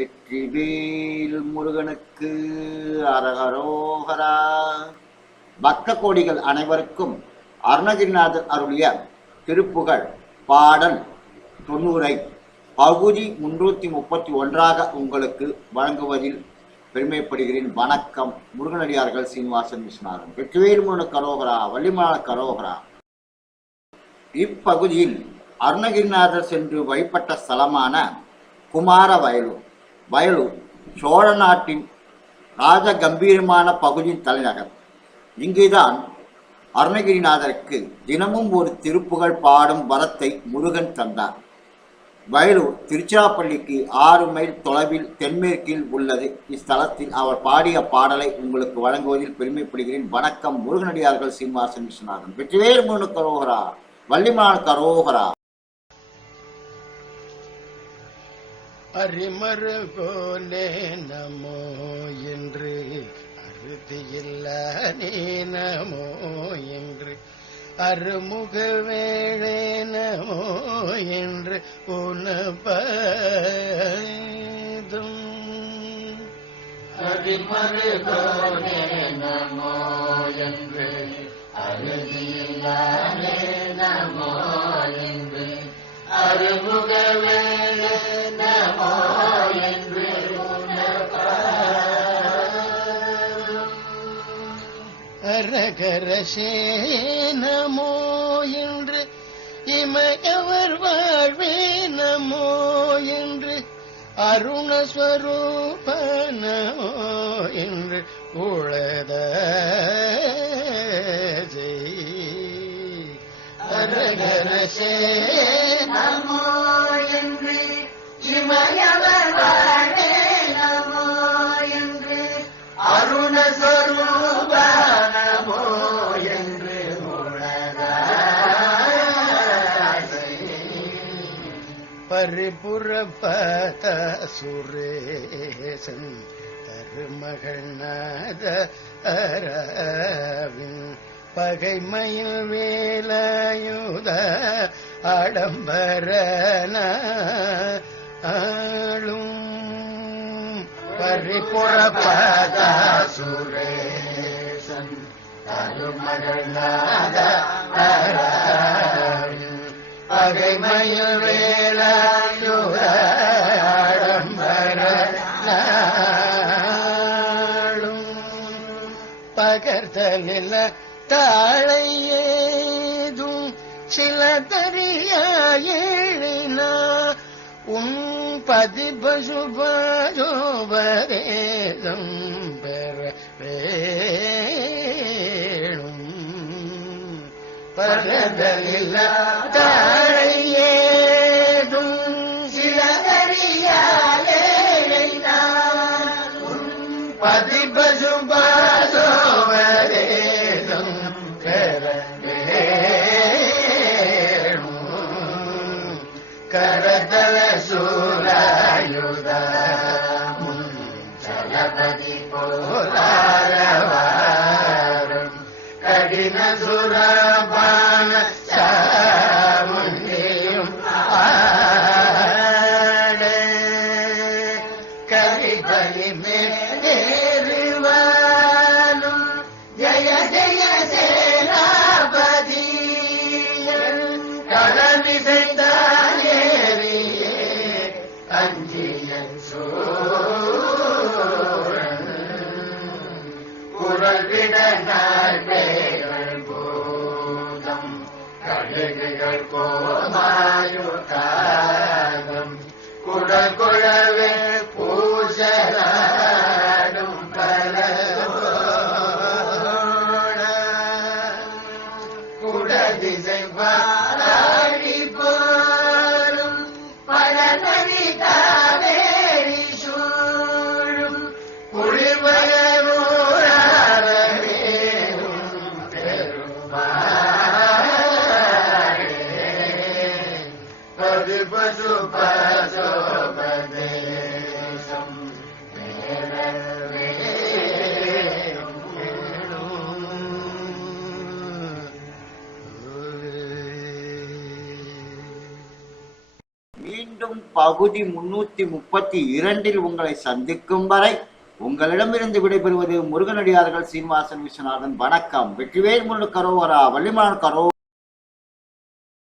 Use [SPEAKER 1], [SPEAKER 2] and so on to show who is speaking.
[SPEAKER 1] வெற்றிவேல் முருகனுக்கு அரகரோகரா பக்த கோடிகள் அனைவருக்கும் அருணகிரிநாதர் அருளிய திருப்புகழ் பாடல் தொண்ணூறை பகுதி முன்னூற்றி முப்பத்தி ஒன்றாக உங்களுக்கு வழங்குவதில் பெருமைப்படுகிறேன். வணக்கம். முருகனடியார்கள் சீனிவாசன் விஸ்வநாதன். வெற்றிவேல் முருகனுக்கு கரோகரா வள்ளிமல கரோகரா இப்பகுதியில் அருணகிரிநாதர் சென்று வழிபட்ட ஸ்தலமான குமார வயலூர் வயலூர் சோழ நாட்டின் ராஜ கம்பீரமான பகுதியின் தலைநகர். இங்குதான் அருணகிரிநாதருக்கு தினமும் ஒரு திருப்புகழ் பாடும் வரத்தை முருகன் தந்தார். வயலூர் திருச்சிராப்பள்ளிக்கு ஆறு மைல் தொலைவில் தென்மேற்கில் உள்ளது. இஸ்தலத்தில் அவர் பாடிய பாடலை உங்களுக்கு வழங்குவதில் பெருமைப்படுகிறேன். வணக்கம் முருகனடியார்கள் சீனிவாசன் விஸ்வநாதன். வெற்றிவேல் முருகன் கரோகரா வள்ளிமான் கரோகரா.
[SPEAKER 2] அரிமருகோனே நமோ என்று அறுதியில்ல நீ நமோ என்று அருமுக வேளே நமோ என்று உணபதும்
[SPEAKER 3] அரிமருகோனே நமோ என்று அறுதியில்ல நமோ என்று அருமுகவேளே
[SPEAKER 2] நகரசே நமோ என்று இமையவர் வாழ்வே நமோ என்று அருணஸ்வரூப நமோ என்று உழத அரகரசே
[SPEAKER 3] நமோ என்று இமயவர் வாழ்
[SPEAKER 2] பரிபுறப்பத சுரேசன் தருமகள்நாத அரவின் பகைமயில் வேலாயுத ஆடம்பரன ஆளும் பரிபுறப்பத சுரேசன் தருமகள்நாத அரவின் பகைமயில் பகர்தலில் தாழையேதும் சில தரியாயினா உன் பதிபசுபோபரேதம் பெற வேணும் பகர்தலில் शूरायुध चलपति पोलारवारम् कठिनसुरा விட நாள் பூதம் கழுகுகள் கோமாயுகாதம் மீண்டும்
[SPEAKER 1] பகுதி முன்னூத்தி முப்பத்தி இரண்டில் உங்களை சந்திக்கும் வரை உங்களிடமிருந்து விடைபெறுவது முருகனடியார்கள் சீனிவாசன் விஸ்வநாதன். வணக்கம். வெற்றிவேல் முருகன் கரோவரா வள்ளிமான் கரோ